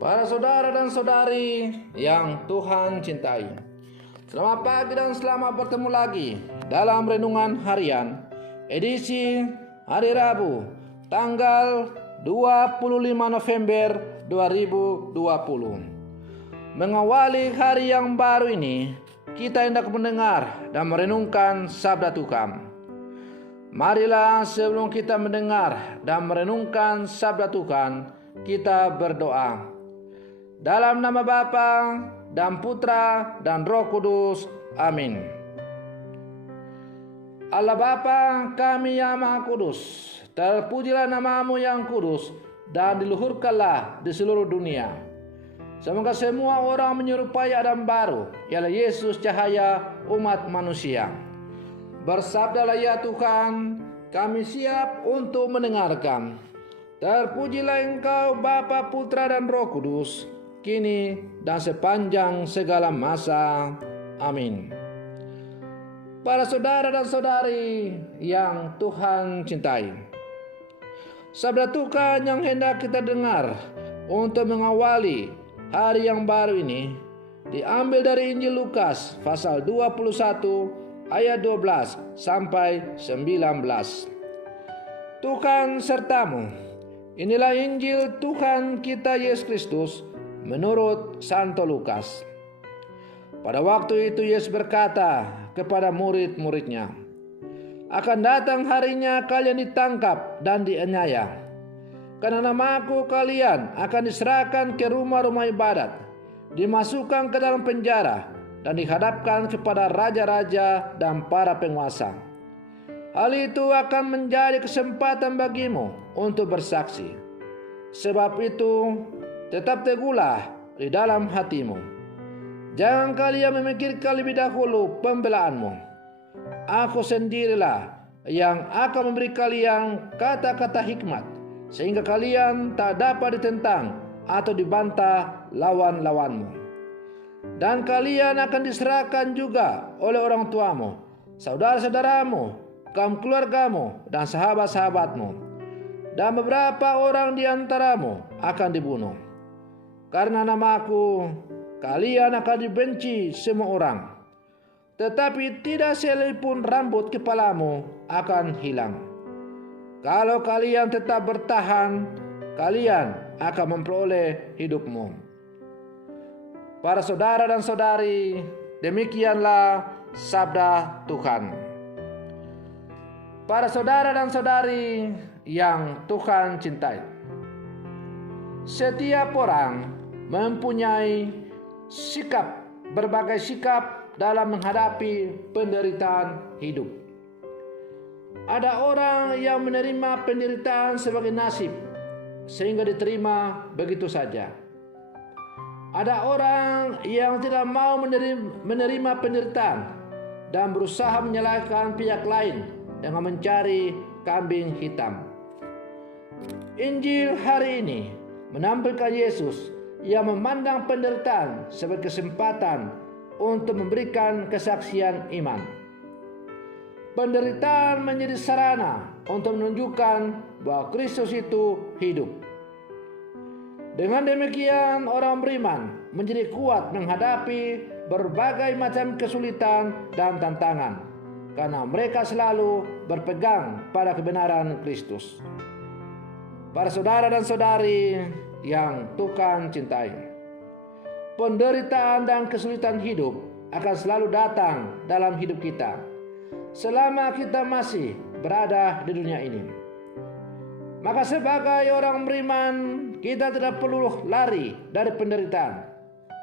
Para saudara dan saudari yang Tuhan cintai, selamat pagi dan selamat bertemu lagi dalam Renungan Harian edisi hari Rabu tanggal 25 November 2020. Mengawali hari yang baru ini, kita hendak mendengar dan merenungkan sabda Tuhan. Marilah sebelum kita mendengar dan merenungkan sabda Tuhan, kita berdoa. Dalam nama Bapa dan Putra dan Roh Kudus. Amin. Allah Bapa kami yang Maha Kudus, terpujilah namamu yang kudus dan diluhurkanlah di seluruh dunia. Semoga semua orang menyerupai Adam baru, ialah Yesus cahaya umat manusia. Bersabdalah ya Tuhan, kami siap untuk mendengarkan. Terpujilah Engkau Bapa, Putra dan Roh Kudus, kini dan sepanjang segala masa. Amin. Para saudara dan saudari yang Tuhan cintai, sabda Tuhan yang hendak kita dengar untuk mengawali hari yang baru ini diambil dari Injil Lukas pasal 21 ayat 12 sampai 19. Tuhan sertamu. Inilah Injil Tuhan kita Yesus Kristus menurut Santo Lukas. Pada waktu itu Yesus berkata kepada murid-muridnya, akan datang harinya kalian ditangkap dan dianiaya. Karena namaku kalian akan diserahkan ke rumah-rumah ibadat, dimasukkan ke dalam penjara, dan dihadapkan kepada raja-raja dan para penguasa. Hal itu akan menjadi kesempatan bagimu untuk bersaksi. Sebab itu, tetap teguhlah di dalam hatimu. Jangan kalian memikirkan lebih dahulu pembelaanmu. Aku sendirilah yang akan memberi kalian kata-kata hikmat, sehingga kalian tak dapat ditentang atau dibantah lawan-lawanmu. Dan kalian akan diserahkan juga oleh orang tuamu, saudara-saudaramu, kaum keluargamu, dan sahabat-sahabatmu. Dan beberapa orang di antaramu akan dibunuh. Karena namaku, kalian akan dibenci semua orang. Tetapi tidak sehelai pun rambut kepalamu akan hilang. Kalau kalian tetap bertahan, kalian akan memperoleh hidupmu. Para saudara dan saudari, demikianlah sabda Tuhan. Para saudara dan saudari yang Tuhan cintai, setiap orang mempunyai berbagai sikap dalam menghadapi penderitaan hidup. Ada orang yang menerima penderitaan sebagai nasib, sehingga diterima begitu saja. Ada orang yang tidak mau menerima penderitaan dan berusaha menyalahkan pihak lain dengan mencari kambing hitam. Injil hari ini menampilkan Yesus yang memandang penderitaan sebagai kesempatan untuk memberikan kesaksian iman. Penderitaan menjadi sarana untuk menunjukkan bahwa Kristus itu hidup. Dengan demikian, orang beriman menjadi kuat menghadapi berbagai macam kesulitan dan tantangan, karena mereka selalu berpegang pada kebenaran Kristus. Para saudara dan saudari yang Tuhan cintai, penderitaan dan kesulitan hidup akan selalu datang dalam hidup kita selama kita masih berada di dunia ini. Maka sebagai orang beriman, kita tidak perlu lari dari penderitaan,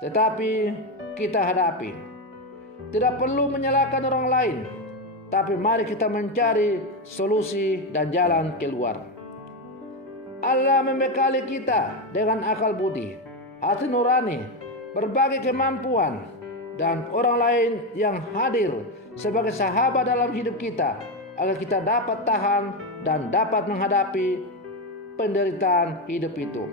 tetapi kita hadapi. Tidak perlu menyalahkan orang lain, tapi mari kita mencari solusi dan jalan keluar. Allah membekali kita dengan akal budi, hati nurani, berbagai kemampuan, dan orang lain yang hadir sebagai sahabat dalam hidup kita, agar kita dapat tahan dan dapat menghadapi penderitaan hidup itu.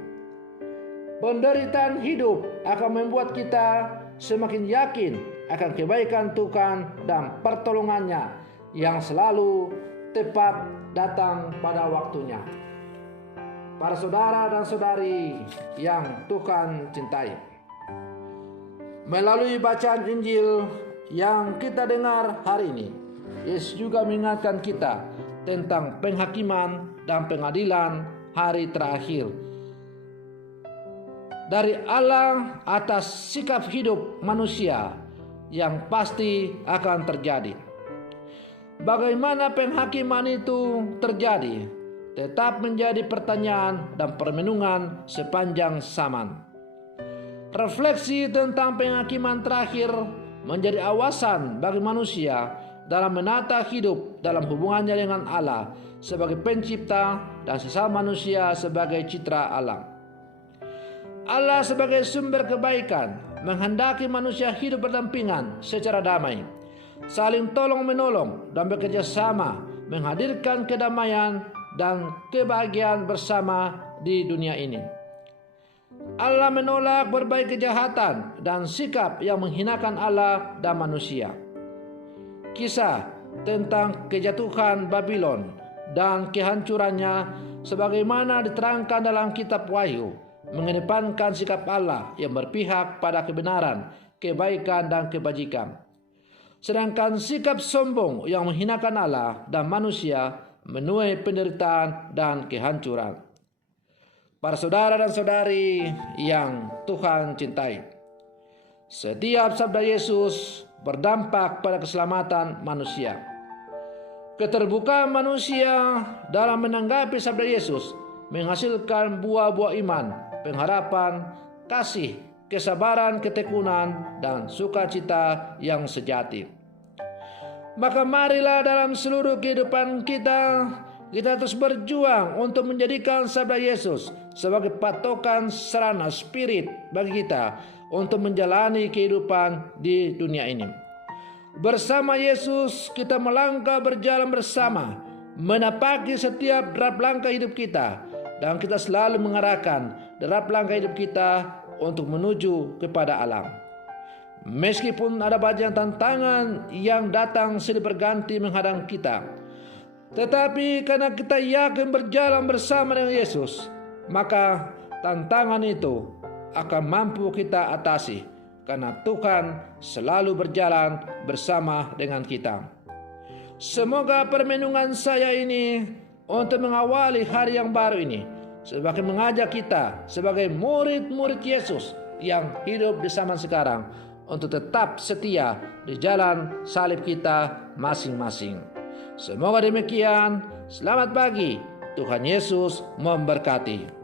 Penderitaan hidup akan membuat kita semakin yakin akan kebaikan Tuhan dan pertolongannya yang selalu tepat datang pada waktunya. para saudara dan saudari yang Tuhan cintai. Melalui bacaan Injil yang kita dengar hari ini, Yesus juga mengingatkan kita tentang penghakiman dan pengadilan hari terakhir dari Allah atas sikap hidup manusia yang pasti akan terjadi. Bagaimana penghakiman itu terjadi tetap menjadi pertanyaan dan permenungan sepanjang zaman. Refleksi tentang penghakiman terakhir menjadi awasan bagi manusia dalam menata hidup dalam hubungannya dengan Allah sebagai pencipta dan sesama manusia sebagai citra Allah. Allah sebagai sumber kebaikan menghendaki manusia hidup berdampingan secara damai, saling tolong-menolong dan bekerja sama menghadirkan kedamaian dan kebahagiaan bersama di dunia ini. Allah menolak berbagai kejahatan dan sikap yang menghinakan Allah dan manusia. Kisah tentang kejatuhan Babylon dan kehancurannya sebagaimana diterangkan dalam kitab Wahyu mengedepankan sikap Allah yang berpihak pada kebenaran, kebaikan dan kebajikan. Sedangkan sikap sombong yang menghinakan Allah dan manusia menuai penderitaan dan kehancuran. Para saudara dan saudari yang Tuhan cintai, setiap sabda Yesus berdampak pada keselamatan manusia. Keterbukaan manusia dalam menanggapi sabda Yesus menghasilkan buah-buah iman, pengharapan, kasih, kesabaran, ketekunan, dan sukacita yang sejati. Maka marilah dalam seluruh kehidupan kita terus berjuang untuk menjadikan sabda Yesus sebagai patokan sarana spirit bagi kita untuk menjalani kehidupan di dunia ini. Bersama Yesus kita melangkah berjalan bersama, menapaki setiap derap langkah hidup kita, dan kita selalu mengarahkan derap langkah hidup kita untuk menuju kepada Allah. Meskipun ada banyak tantangan yang datang silih berganti menghadang kita, tetapi karena kita yakin berjalan bersama dengan Yesus, maka tantangan itu akan mampu kita atasi karena Tuhan selalu berjalan bersama dengan kita. Semoga permenungan saya ini untuk mengawali hari yang baru ini sebagai mengajak kita sebagai murid-murid Yesus yang hidup di zaman sekarang untuk tetap setia di jalan salib kita masing-masing. Semoga demikian. Selamat pagi. Tuhan Yesus memberkati.